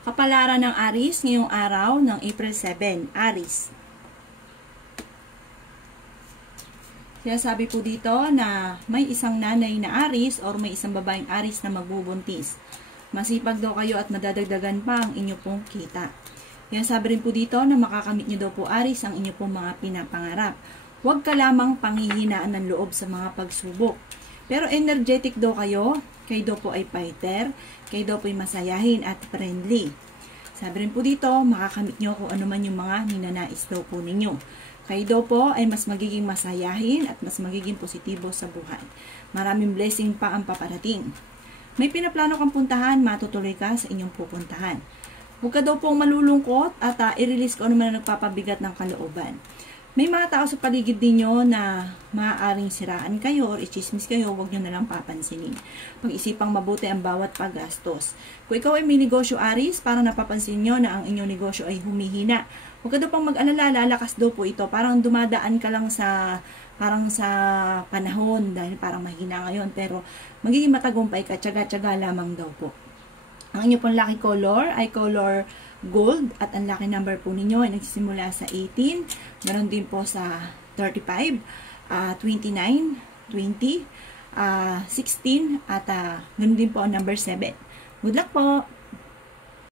Kapalaran ng Aries ngayong araw ng April 7. Aries. Kaya sabi po dito na may isang nanay na Aries or may isang babaeng Aries na magbubuntis. Masipag daw kayo at madadagdagan pa ang inyo pong kita. Kaya sabi rin po dito na makakamit nyo daw po Aries ang inyo pong mga pinapangarap. Huwag ka lamang panghihinaan ng loob sa mga pagsubok. Pero energetic daw kayo daw po ay fighter, kayo daw po ay masayahin at friendly. Sabi rin po dito, makakamit nyo kung ano man yung mga ninanais daw po ninyo. Kayo daw po ay mas magiging masayahin at mas magiging positibo sa buhay. Maraming blessing pa ang paparating. May pinaplano kang puntahan, matutuloy ka sa inyong pupuntahan. Huwag ka daw pong malulungkot at i-release ko ano man ang nagpapabigat ng kalooban. May mga tao sa paligid ninyo na maaaring siraan kayo or i-chismis kayo, huwag nyo nalang papansinin. Pag-isipang mabuti ang bawat paggastos. Kung ikaw ay may negosyo, Aries, parang napapansin nyo na ang inyong negosyo ay humihina. Huwag ka daw pang mag-alala, lalakas daw po ito. Parang dumadaan ka lang sa panahon dahil parang mahina ngayon. Pero magiging matagumpay ka, tsaga-tsaga lamang daw po. Ang inyong pong lucky color ay color gold at ang lucky number po ninyo ay nagsisimula sa 18, meron din po sa 35, 29, 20, 16 at meron din po ang number 7. Good luck po!